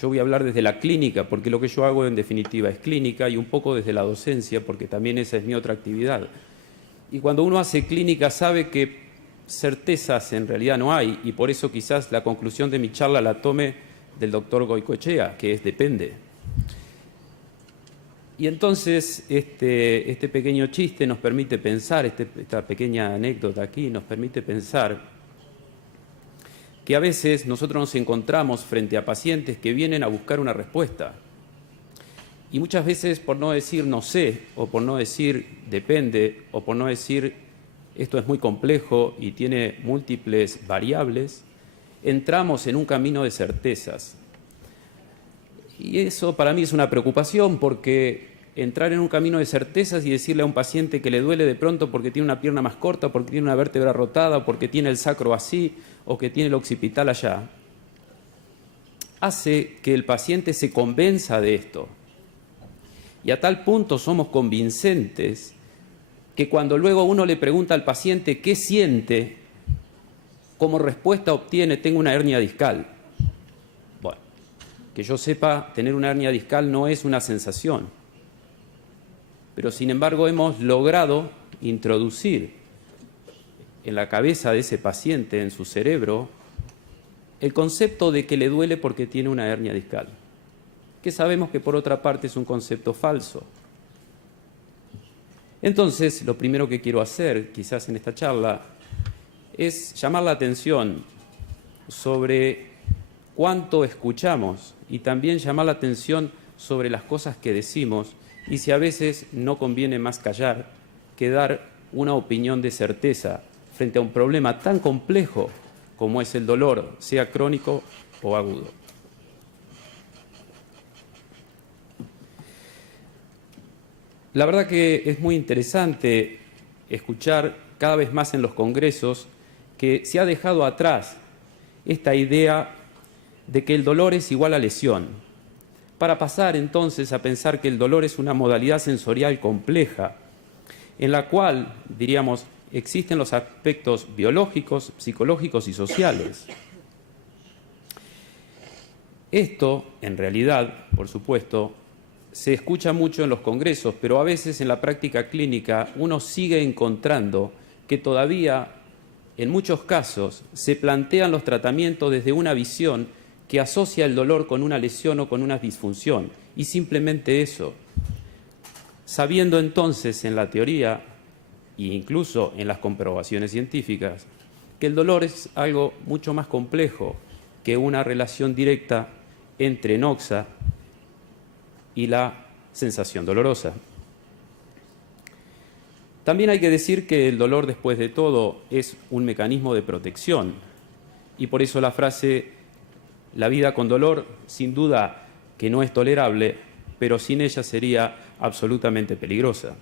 Yo voy a hablar desde la clínica, porque lo que yo hago en definitiva es clínica, y un poco desde la docencia, porque también esa es mi otra actividad. Y cuando uno hace clínica sabe que certezas en realidad no hay, y por eso quizás la conclusión de mi charla la tome del doctor Goicoechea, que es depende. Y entonces este pequeño chiste nos permite pensar, esta pequeña anécdota aquí nos permite pensar que a veces nosotros nos encontramos frente a pacientes que vienen a buscar una respuesta. Y muchas veces, por no decir no sé, o por no decir depende, o por no decir esto es muy complejo y tiene múltiples variables, entramos en un camino de certezas. Y eso para mí es una preocupación, porque entrar en un camino de certezas y decirle a un paciente que le duele de pronto porque tiene una pierna más corta, porque tiene una vértebra rotada, porque tiene el sacro así, o que tiene el occipital allá, hace que el paciente se convenza de esto. Y a tal punto somos convincentes que cuando luego uno le pregunta al paciente qué siente, como respuesta obtiene: tengo una hernia discal. Bueno, que yo sepa, tener una hernia discal no es una sensación, pero sin embargo hemos logrado introducir en la cabeza de ese paciente, en su cerebro, el concepto de que le duele porque tiene una hernia discal, que sabemos que por otra parte es un concepto falso. Entonces, lo primero que quiero hacer, quizás en esta charla, es llamar la atención sobre cuánto escuchamos y también llamar la atención sobre las cosas que decimos, y si a veces no conviene más callar que dar una opinión de certeza frente a un problema tan complejo como es el dolor, sea crónico o agudo. La verdad que es muy interesante escuchar cada vez más en los congresos que se ha dejado atrás esta idea de que el dolor es igual a lesión, para pasar entonces a pensar que el dolor es una modalidad sensorial compleja, en la cual, diríamos, existen los aspectos biológicos, psicológicos y sociales. Esto, en realidad, por supuesto, se escucha mucho en los congresos, pero a veces en la práctica clínica uno sigue encontrando que todavía, en muchos casos, se plantean los tratamientos desde una visión que asocia el dolor con una lesión o con una disfunción, y simplemente eso, sabiendo entonces en la teoría e incluso en las comprobaciones científicas, que el dolor es algo mucho más complejo que una relación directa entre noxa y la sensación dolorosa. También hay que decir que el dolor, después de todo, es un mecanismo de protección, y por eso la frase «la vida con dolor» sin duda que no es tolerable, pero sin ella sería absolutamente peligrosa.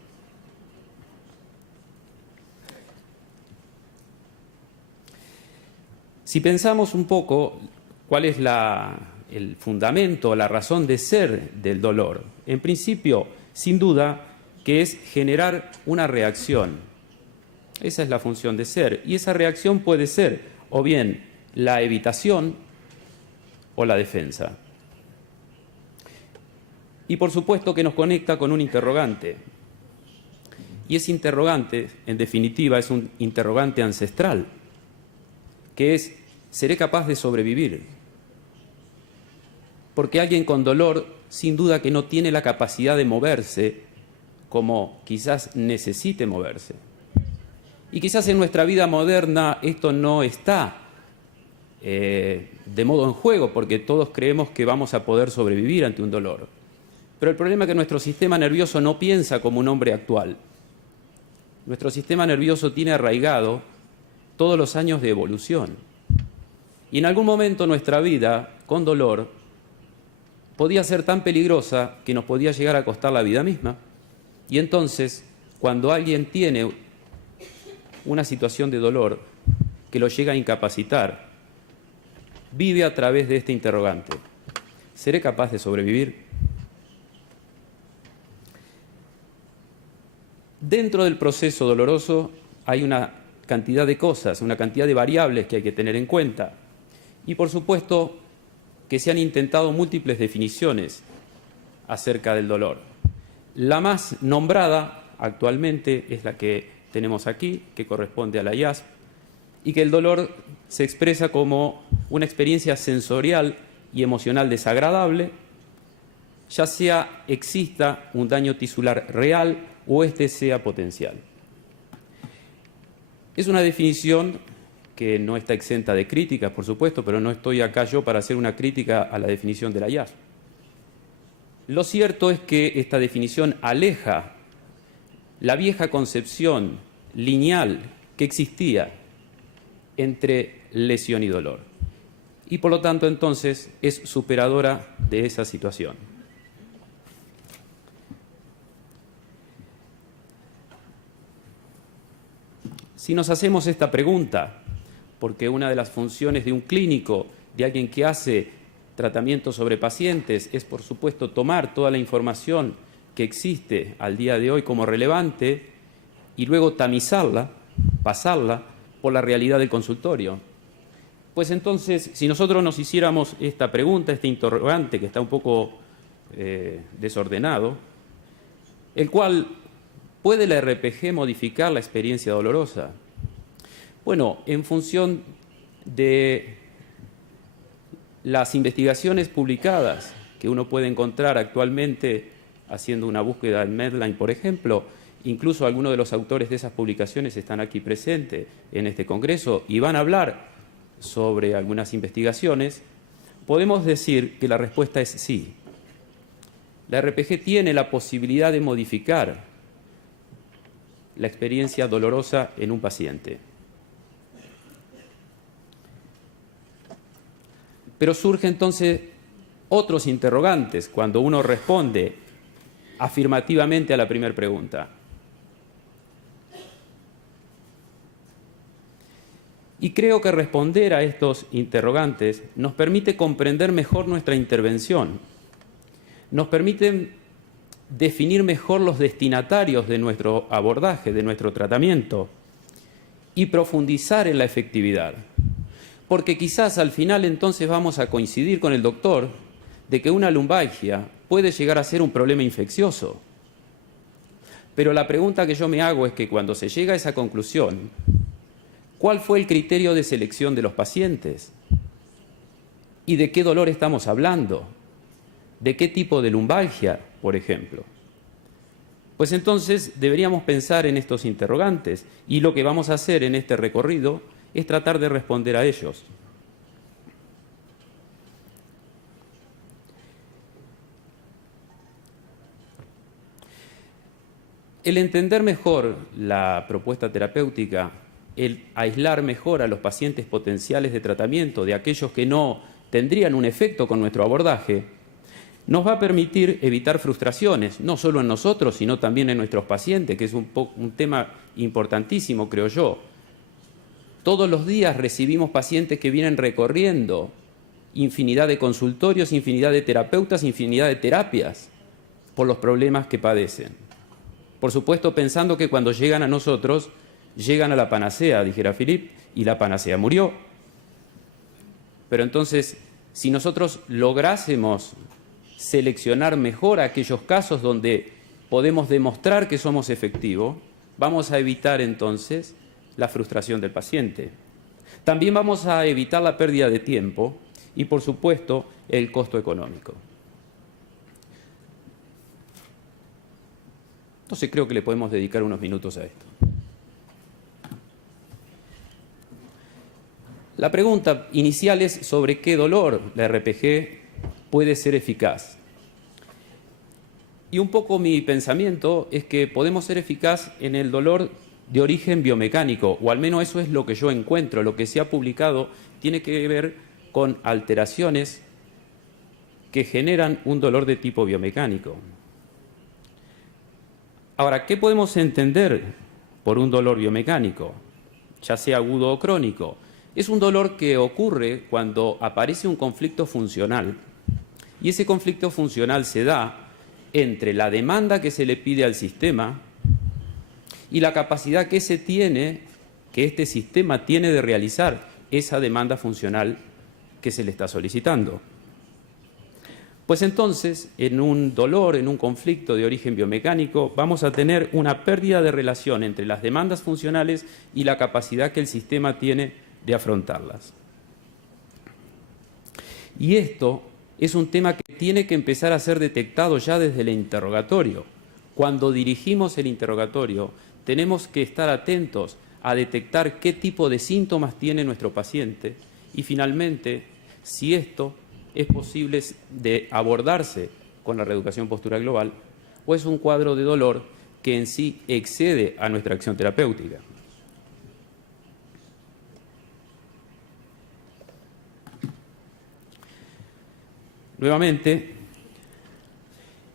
Si pensamos un poco cuál es el fundamento, la razón de ser del dolor, en principio, sin duda, que es generar una reacción. Esa es la función de ser, y esa reacción puede ser o bien la evitación o la defensa. Y por supuesto que nos conecta con un interrogante, y ese interrogante, en definitiva, es un interrogante ancestral, que es: ¿seré capaz de sobrevivir? Porque alguien con dolor, sin duda que no tiene la capacidad de moverse como quizás necesite moverse. Y quizás en nuestra vida moderna esto no está de modo en juego, porque todos creemos que vamos a poder sobrevivir ante un dolor. Pero el problema es que nuestro sistema nervioso no piensa como un hombre actual. Nuestro sistema nervioso tiene arraigado todos los años de evolución. Y en algún momento nuestra vida, con dolor, podía ser tan peligrosa que nos podía llegar a costar la vida misma. Y entonces, cuando alguien tiene una situación de dolor que lo llega a incapacitar, vive a través de este interrogante: ¿seré capaz de sobrevivir? Dentro del proceso doloroso hay una cantidad de cosas, una cantidad de variables que hay que tener en cuenta. Y por supuesto, que se han intentado múltiples definiciones acerca del dolor. La más nombrada actualmente es la que tenemos aquí, que corresponde a la IASP, y que el dolor se expresa como una experiencia sensorial y emocional desagradable, ya sea exista un daño tisular real o este sea potencial. Es una definición que no está exenta de críticas, por supuesto, pero no estoy acá yo para hacer una crítica a la definición de la IASP. Lo cierto es que esta definición aleja la vieja concepción lineal que existía entre lesión y dolor. Y por lo tanto, entonces, es superadora de esa situación. Si nos hacemos esta pregunta, porque una de las funciones de un clínico, de alguien que hace tratamiento sobre pacientes, es, por supuesto, tomar toda la información que existe al día de hoy como relevante y luego tamizarla, pasarla por la realidad del consultorio. Pues entonces, si nosotros nos hiciéramos esta pregunta, este interrogante que está un poco desordenado, el cual, ¿puede la RPG modificar la experiencia dolorosa? Bueno, en función de las investigaciones publicadas que uno puede encontrar actualmente haciendo una búsqueda en Medline, por ejemplo, incluso algunos de los autores de esas publicaciones están aquí presentes en este congreso y van a hablar sobre algunas investigaciones, podemos decir que la respuesta es sí. La RPG tiene la posibilidad de modificar la experiencia dolorosa en un paciente. Pero surgen entonces otros interrogantes cuando uno responde afirmativamente a la primera pregunta. Y creo que responder a estos interrogantes nos permite comprender mejor nuestra intervención, nos permite definir mejor los destinatarios de nuestro abordaje, de nuestro tratamiento, y profundizar en la efectividad. Porque quizás al final entonces vamos a coincidir con el doctor de que una lumbalgia puede llegar a ser un problema infeccioso. Pero la pregunta que yo me hago es que cuando se llega a esa conclusión, ¿cuál fue el criterio de selección de los pacientes? ¿Y de qué dolor estamos hablando? ¿De qué tipo de lumbalgia, por ejemplo? Pues entonces deberíamos pensar en estos interrogantes y lo que vamos a hacer en este recorrido es tratar de responder a ellos. El entender mejor la propuesta terapéutica, el aislar mejor a los pacientes potenciales de tratamiento de aquellos que no tendrían un efecto con nuestro abordaje, nos va a permitir evitar frustraciones, no solo en nosotros, sino también en nuestros pacientes, que es un tema importantísimo, creo yo. Todos los días recibimos pacientes que vienen recorriendo infinidad de consultorios, infinidad de terapeutas, infinidad de terapias por los problemas que padecen. Por supuesto, pensando que cuando llegan a nosotros, llegan a la panacea, dijera Philippe, y la panacea murió. Pero entonces, si nosotros lográsemos seleccionar mejor aquellos casos donde podemos demostrar que somos efectivos, vamos a evitar entonces la frustración del paciente. También vamos a evitar la pérdida de tiempo y, por supuesto, el costo económico. Entonces creo que le podemos dedicar unos minutos a esto. La pregunta inicial es sobre qué dolor la RPG puede ser eficaz. Y un poco mi pensamiento es que podemos ser eficaz en el dolor de origen biomecánico, o al menos eso es lo que yo encuentro. Lo que se ha publicado tiene que ver con alteraciones que generan un dolor de tipo biomecánico. Ahora, ¿qué podemos entender por un dolor biomecánico, ya sea agudo o crónico? Es un dolor que ocurre cuando aparece un conflicto funcional, y ese conflicto funcional se da entre la demanda que se le pide al sistema y la capacidad que este sistema tiene de realizar esa demanda funcional que se le está solicitando. Pues entonces, en un dolor, en un conflicto de origen biomecánico, vamos a tener una pérdida de relación entre las demandas funcionales y la capacidad que el sistema tiene de afrontarlas. Y esto es un tema que tiene que empezar a ser detectado ya desde el interrogatorio. Cuando dirigimos el interrogatorio, tenemos que estar atentos a detectar qué tipo de síntomas tiene nuestro paciente y finalmente, si esto es posible de abordarse con la reeducación postural global o es un cuadro de dolor que en sí excede a nuestra acción terapéutica. Nuevamente,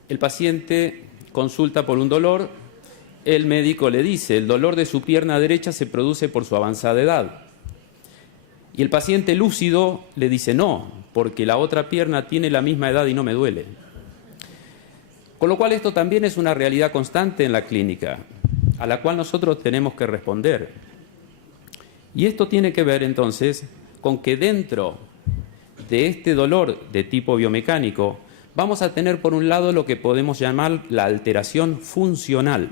el paciente consulta por un dolor, el médico le dice, el dolor de su pierna derecha se produce por su avanzada edad. Y el paciente lúcido le dice, no, porque la otra pierna tiene la misma edad y no me duele. Con lo cual esto también es una realidad constante en la clínica, a la cual nosotros tenemos que responder. Y esto tiene que ver entonces con que dentro de este dolor de tipo biomecánico vamos a tener por un lado lo que podemos llamar la alteración funcional.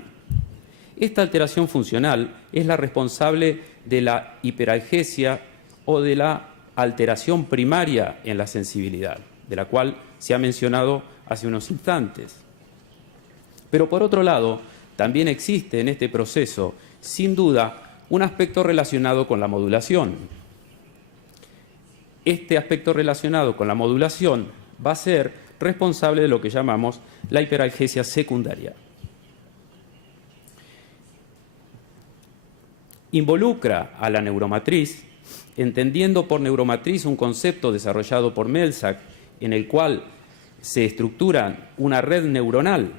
Esta alteración funcional es la responsable de la hiperalgesia o de la alteración primaria en la sensibilidad, de la cual se ha mencionado hace unos instantes. Pero por otro lado, también existe en este proceso, sin duda, un aspecto relacionado con la modulación. Este aspecto relacionado con la modulación va a ser responsable de lo que llamamos la hiperalgesia secundaria. Involucra a la neuromatriz, entendiendo por neuromatriz un concepto desarrollado por Melzack, en el cual se estructura una red neuronal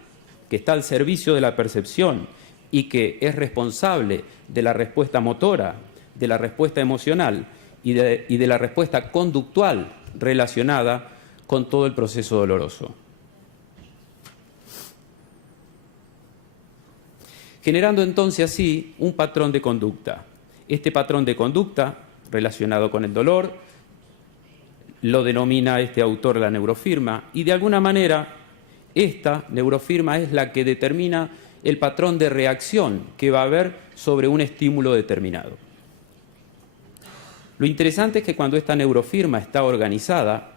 que está al servicio de la percepción y que es responsable de la respuesta motora, de la respuesta emocional y de la respuesta conductual relacionada con todo el proceso doloroso. Generando entonces así un patrón de conducta. Este patrón de conducta relacionado con el dolor lo denomina este autor la neurofirma y de alguna manera esta neurofirma es la que determina el patrón de reacción que va a haber sobre un estímulo determinado. Lo interesante es que cuando esta neurofirma está organizada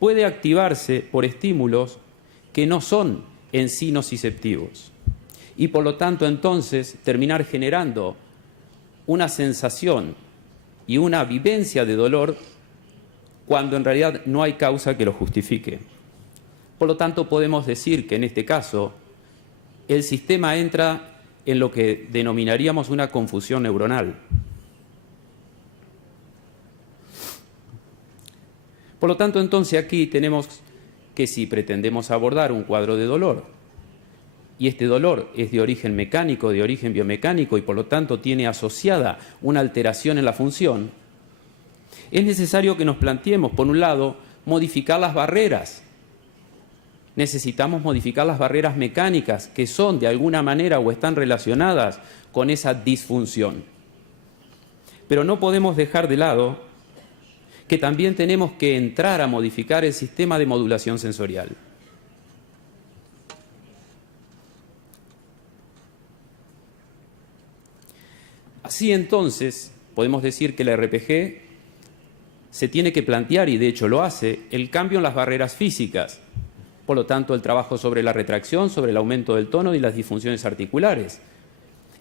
puede activarse por estímulos que no son en sí nociceptivos y por lo tanto entonces terminar generando una sensación y una vivencia de dolor cuando en realidad no hay causa que lo justifique. Por lo tanto, podemos decir que en este caso el sistema entra en lo que denominaríamos una confusión neuronal. Por lo tanto, entonces aquí tenemos que si pretendemos abordar un cuadro de dolor y este dolor es de origen mecánico, de origen biomecánico y por lo tanto tiene asociada una alteración en la función, es necesario que nos planteemos, por un lado, modificar las barreras. Necesitamos modificar las barreras mecánicas que son de alguna manera o están relacionadas con esa disfunción. Pero no podemos dejar de lado que también tenemos que entrar a modificar el sistema de modulación sensorial. Así entonces, podemos decir que la RPG se tiene que plantear, y de hecho lo hace, el cambio en las barreras físicas. Por lo tanto, el trabajo sobre la retracción, sobre el aumento del tono y las disfunciones articulares.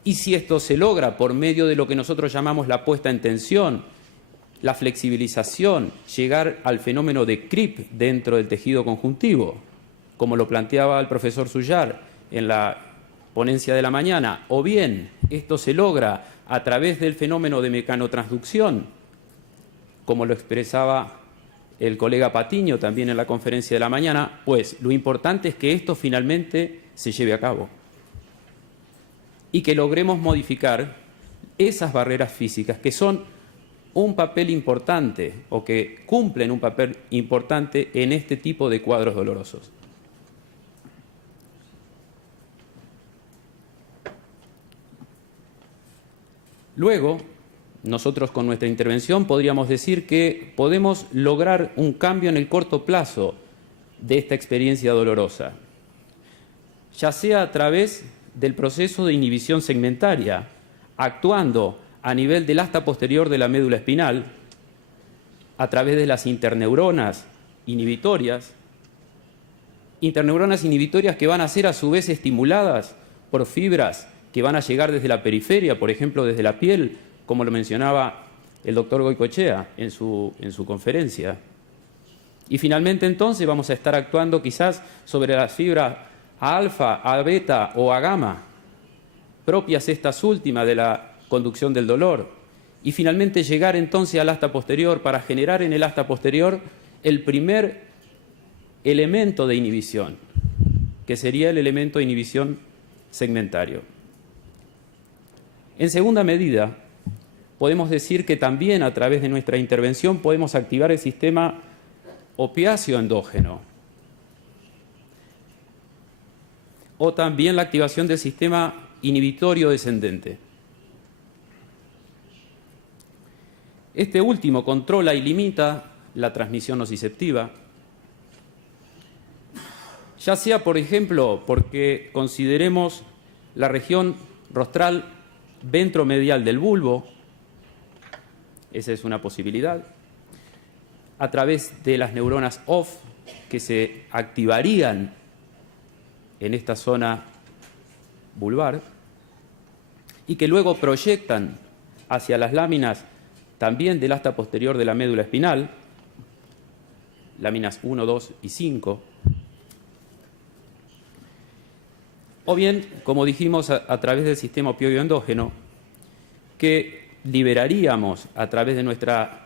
Y si esto se logra por medio de lo que nosotros llamamos la puesta en tensión, la flexibilización, llegar al fenómeno de creep dentro del tejido conjuntivo, como lo planteaba el profesor Suyar en la ponencia de la mañana, o bien esto se logra a través del fenómeno de mecanotransducción, como lo expresaba el colega Patiño también en la conferencia de la mañana, pues lo importante es que esto finalmente se lleve a cabo y que logremos modificar esas barreras físicas que son un papel importante o que cumplen un papel importante en este tipo de cuadros dolorosos. Luego, nosotros con nuestra intervención podríamos decir que podemos lograr un cambio en el corto plazo de esta experiencia dolorosa, ya sea a través del proceso de inhibición segmentaria, actuando a nivel del asta posterior de la médula espinal, a través de las interneuronas inhibitorias que van a ser a su vez estimuladas por fibras que van a llegar desde la periferia, por ejemplo, desde la piel, como lo mencionaba el doctor Goicoechea en su conferencia. Y finalmente, entonces, vamos a estar actuando quizás sobre las fibras a alfa, a beta o a gamma, propias estas últimas de la conducción del dolor. Y finalmente llegar entonces al asta posterior para generar en el asta posterior el primer elemento de inhibición, que sería el elemento de inhibición segmentario. En segunda medida, podemos decir que también a través de nuestra intervención podemos activar el sistema opiáceo endógeno o también la activación del sistema inhibitorio descendente. Este último controla y limita la transmisión nociceptiva, ya sea, por ejemplo, porque consideremos la región rostral ventromedial del bulbo, esa es una posibilidad, a través de las neuronas OFF que se activarían en esta zona vulvar y que luego proyectan hacia las láminas también del asta posterior de la médula espinal, láminas 1, 2 y 5. O bien, como dijimos, a través del sistema opioide endógeno, que liberaríamos a través de nuestra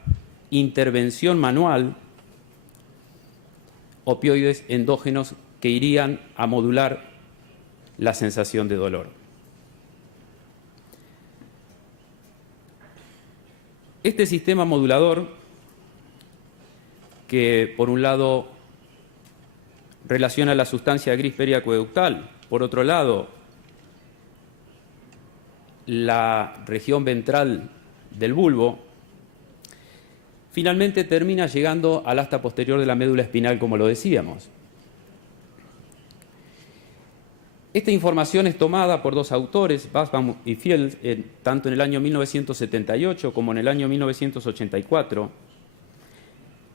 intervención manual opioides endógenos que irían a modular la sensación de dolor. Este sistema modulador, que por un lado relaciona la sustancia gris periacueductal, por otro lado la región ventral del bulbo, finalmente termina llegando al asta posterior de la médula espinal, como lo decíamos. Esta información es tomada por dos autores, Basbaum y Field, tanto en el año 1978 como en el año 1984,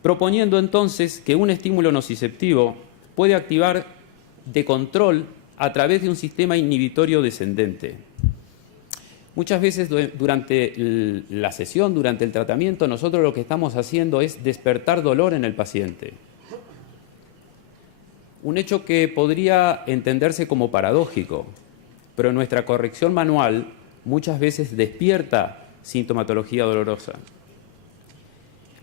proponiendo entonces que un estímulo nociceptivo puede activar de control a través de un sistema inhibitorio descendente. Muchas veces durante la sesión, durante el tratamiento, nosotros lo que estamos haciendo es despertar dolor en el paciente. Un hecho que podría entenderse como paradójico, pero nuestra corrección manual muchas veces despierta sintomatología dolorosa.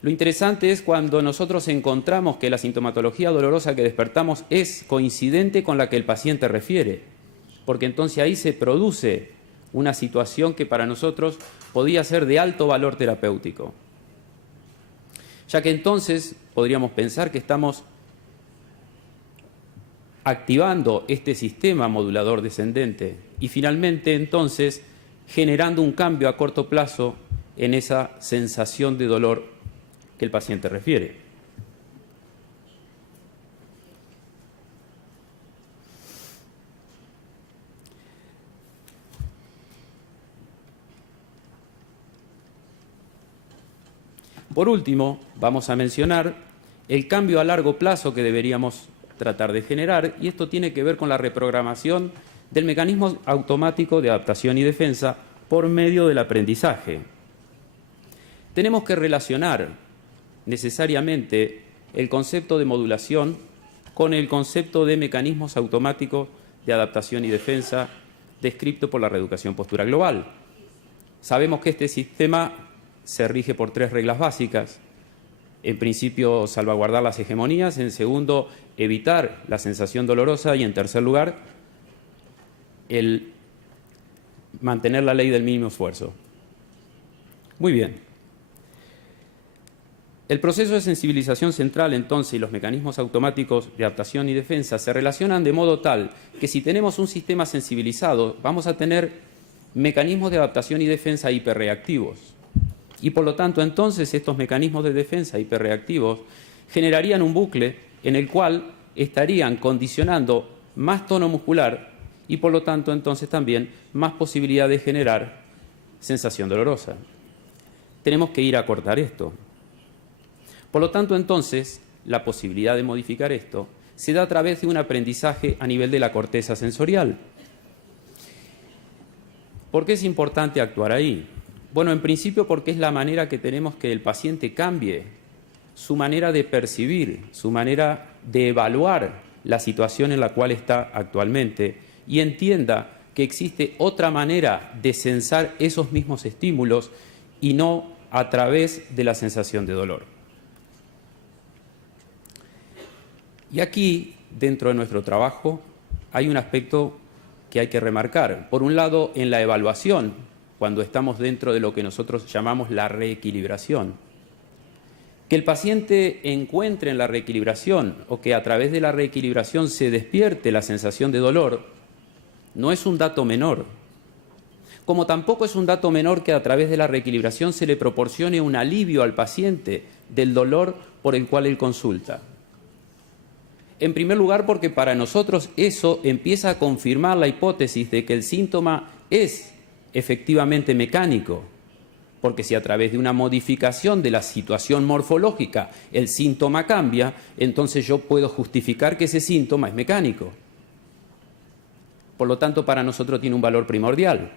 Lo interesante es cuando nosotros encontramos que la sintomatología dolorosa que despertamos es coincidente con la que el paciente refiere, porque entonces ahí se produce una situación que para nosotros podía ser de alto valor terapéutico, ya que entonces podríamos pensar que estamos activando este sistema modulador descendente y finalmente entonces generando un cambio a corto plazo en esa sensación de dolor que el paciente refiere. Por último, vamos a mencionar el cambio a largo plazo que deberíamos tratar de generar, y esto tiene que ver con la reprogramación del mecanismo automático de adaptación y defensa por medio del aprendizaje. Tenemos que relacionar necesariamente el concepto de modulación con el concepto de mecanismos automáticos de adaptación y defensa descrito por la reeducación postura global. Sabemos que este sistema se rige por 3 reglas básicas. En principio, salvaguardar las hegemonías. En segundo, evitar la sensación dolorosa. Y en tercer lugar, el mantener la ley del mínimo esfuerzo. Muy bien. El proceso de sensibilización central, entonces, y los mecanismos automáticos de adaptación y defensa se relacionan de modo tal que si tenemos un sistema sensibilizado, vamos a tener mecanismos de adaptación y defensa hiperreactivos. Y por lo tanto, entonces, estos mecanismos de defensa hiperreactivos generarían un bucle en el cual estarían condicionando más tono muscular y por lo tanto entonces también más posibilidad de generar sensación dolorosa. Tenemos que ir a cortar esto. Por lo tanto entonces la posibilidad de modificar esto se da a través de un aprendizaje a nivel de la corteza sensorial. ¿Por qué es importante actuar ahí? Bueno, en principio porque es la manera que tenemos que el paciente cambie su manera de percibir, su manera de evaluar la situación en la cual está actualmente y entienda que existe otra manera de sensar esos mismos estímulos y no a través de la sensación de dolor. Y aquí, dentro de nuestro trabajo, hay un aspecto que hay que remarcar. Por un lado, en la evaluación, cuando estamos dentro de lo que nosotros llamamos la reequilibración. Que el paciente encuentre en la reequilibración o que a través de la reequilibración se despierte la sensación de dolor, no es un dato menor. Como tampoco es un dato menor que a través de la reequilibración se le proporcione un alivio al paciente del dolor por el cual él consulta. En primer lugar, porque para nosotros eso empieza a confirmar la hipótesis de que el síntoma es efectivamente mecánico, porque si a través de una modificación de la situación morfológica el síntoma cambia, entonces yo puedo justificar que ese síntoma es mecánico. Por lo tanto, para nosotros tiene un valor primordial.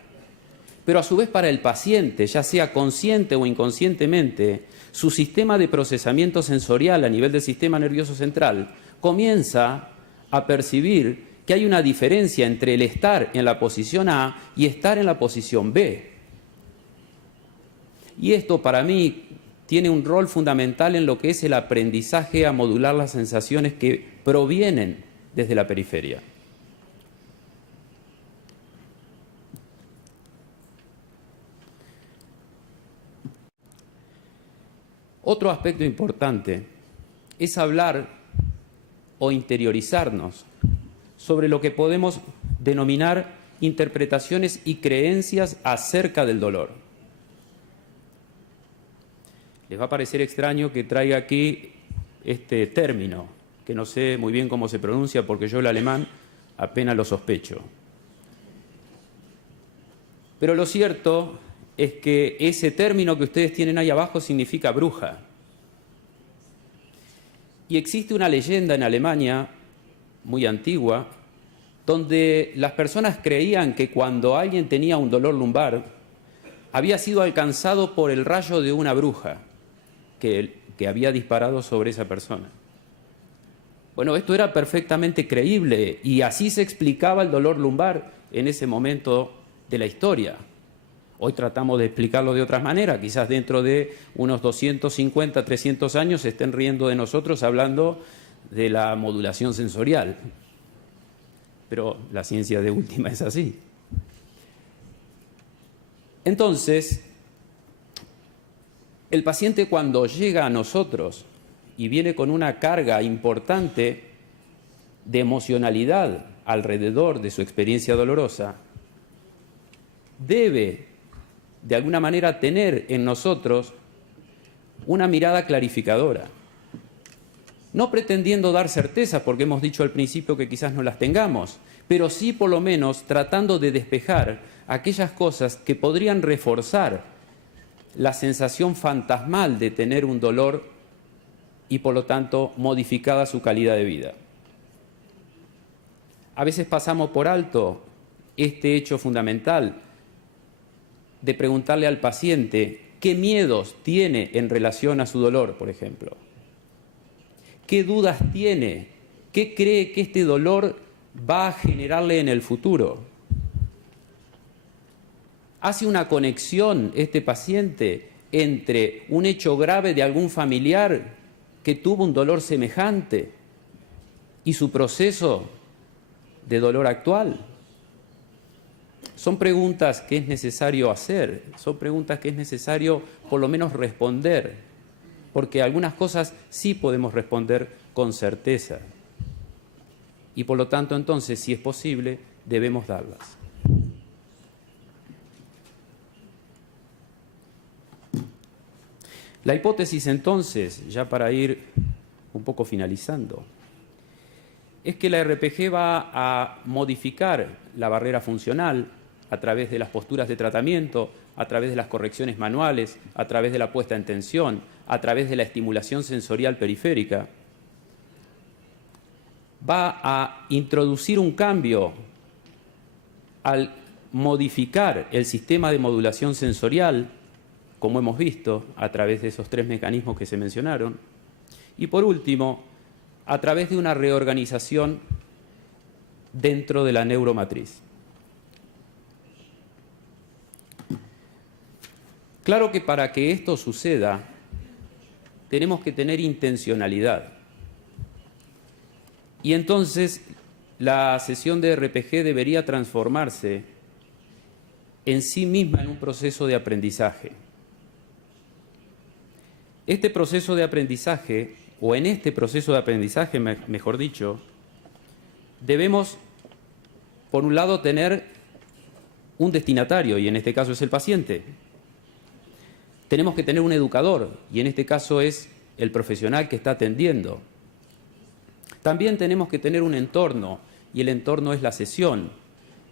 Pero a su vez para el paciente, ya sea consciente o inconscientemente, su sistema de procesamiento sensorial a nivel del sistema nervioso central comienza a percibir que hay una diferencia entre el estar en la posición A y estar en la posición B. Y esto para mí tiene un rol fundamental en lo que es el aprendizaje a modular las sensaciones que provienen desde la periferia. Otro aspecto importante es hablar o interiorizarnos sobre lo que podemos denominar interpretaciones y creencias acerca del dolor. Les va a parecer extraño que traiga aquí este término, que no sé muy bien cómo se pronuncia porque yo el alemán apenas lo sospecho. Pero lo cierto es que ese término que ustedes tienen ahí abajo significa bruja. Y existe una leyenda en Alemania muy antigua donde las personas creían que cuando alguien tenía un dolor lumbar había sido alcanzado por el rayo de una bruja que había disparado sobre esa persona. Bueno, esto era perfectamente creíble y así se explicaba el dolor lumbar en ese momento de la historia. Hoy tratamos de explicarlo de otras maneras, quizás dentro de unos 250, 300 años se estén riendo de nosotros hablando de la modulación sensorial. Pero la ciencia de última es así. Entonces, el paciente cuando llega a nosotros y viene con una carga importante de emocionalidad alrededor de su experiencia dolorosa, debe de alguna manera tener en nosotros una mirada clarificadora. No pretendiendo dar certezas, porque hemos dicho al principio que quizás no las tengamos, pero sí por lo menos tratando de despejar aquellas cosas que podrían reforzar la sensación fantasmal de tener un dolor y por lo tanto modificada su calidad de vida. A veces pasamos por alto este hecho fundamental de preguntarle al paciente qué miedos tiene en relación a su dolor, por ejemplo. ¿Qué dudas tiene? ¿Qué cree que este dolor va a generarle en el futuro? ¿Hace una conexión este paciente entre un hecho grave de algún familiar que tuvo un dolor semejante y su proceso de dolor actual? Son preguntas que es necesario hacer, son preguntas que es necesario por lo menos responder, porque algunas cosas sí podemos responder con certeza. Y por lo tanto, entonces, si es posible, debemos darlas. La hipótesis, entonces, ya para ir un poco finalizando, es que la RPG va a modificar la barrera funcional a través de las posturas de tratamiento, a través de las correcciones manuales, a través de la puesta en tensión, a través de la estimulación sensorial periférica. Va a introducir un cambio al modificar el sistema de modulación sensorial, como hemos visto, a través de esos 3 mecanismos que se mencionaron. Y por último, a través de una reorganización dentro de la neuromatriz. Claro que para que esto suceda, tenemos que tener intencionalidad. Y entonces la sesión de RPG debería transformarse en sí misma en un proceso de aprendizaje. Este proceso de aprendizaje, o en este proceso de aprendizaje, mejor dicho, debemos, por un lado, tener un destinatario, y en este caso es el paciente. Tenemos que tener un educador, y en este caso es el profesional que está atendiendo. También tenemos que tener un entorno, y el entorno es la sesión,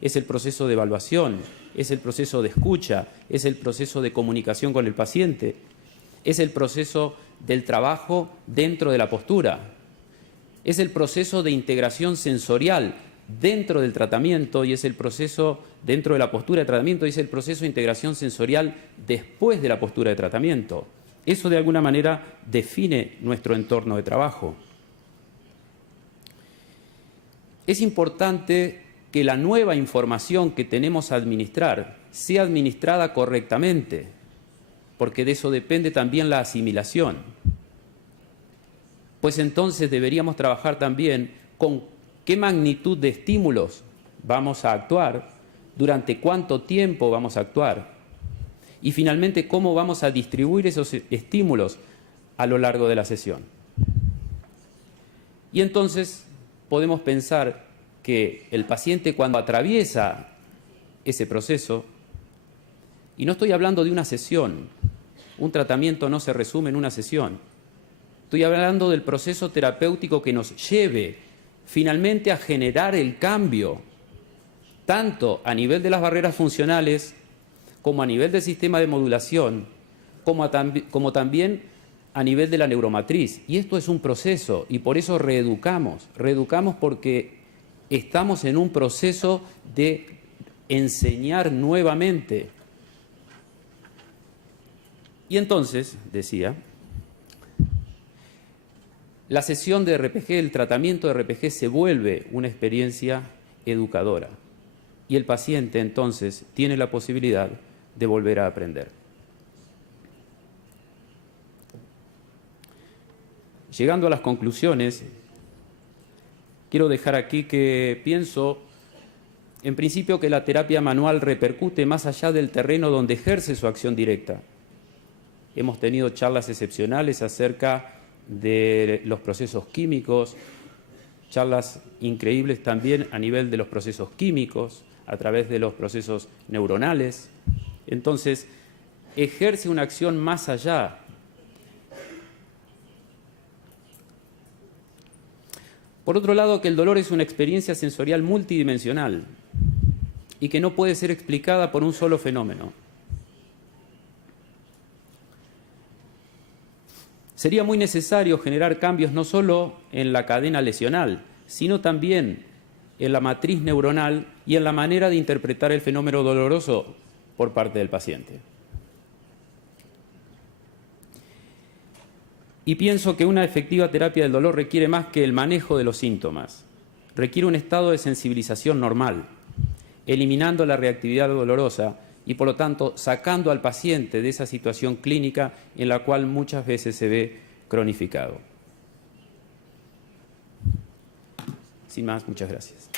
es el proceso de evaluación, es el proceso de escucha, es el proceso de comunicación con el paciente, es el proceso del trabajo dentro de la postura, es el proceso de integración sensorial dentro del tratamiento y es el proceso dentro de la postura de tratamiento y es el proceso de integración sensorial después de la postura de tratamiento. Eso de alguna manera define nuestro entorno de trabajo. Es importante que la nueva información que tenemos a administrar sea administrada correctamente, porque de eso depende también la asimilación. Pues entonces deberíamos trabajar también con qué magnitud de estímulos vamos a actuar, durante cuánto tiempo vamos a actuar y finalmente cómo vamos a distribuir esos estímulos a lo largo de la sesión. Y entonces podemos pensar que el paciente cuando atraviesa ese proceso, y no estoy hablando de una sesión, un tratamiento no se resume en una sesión, estoy hablando del proceso terapéutico que nos lleve finalmente a generar el cambio, tanto a nivel de las barreras funcionales, como a nivel del sistema de modulación, como también a nivel de la neuromatriz. Y esto es un proceso, y por eso reeducamos porque estamos en un proceso de enseñar nuevamente. Y entonces, decía, la sesión de RPG, el tratamiento de RPG se vuelve una experiencia educadora y el paciente entonces tiene la posibilidad de volver a aprender. Llegando a las conclusiones, quiero dejar aquí que pienso, en principio, que la terapia manual repercute más allá del terreno donde ejerce su acción directa. Hemos tenido charlas excepcionales acerca de los procesos químicos, charlas increíbles también a nivel de los procesos químicos, a través de los procesos neuronales. Entonces, ejerce una acción más allá. Por otro lado, que el dolor es una experiencia sensorial multidimensional y que no puede ser explicada por un solo fenómeno. Sería muy necesario generar cambios no solo en la cadena lesional, sino también en la matriz neuronal y en la manera de interpretar el fenómeno doloroso por parte del paciente. Y pienso que una efectiva terapia del dolor requiere más que el manejo de los síntomas. Requiere un estado de sensibilización normal, eliminando la reactividad dolorosa y, por lo tanto, sacando al paciente de esa situación clínica en la cual muchas veces se ve cronificado. Sin más, muchas gracias.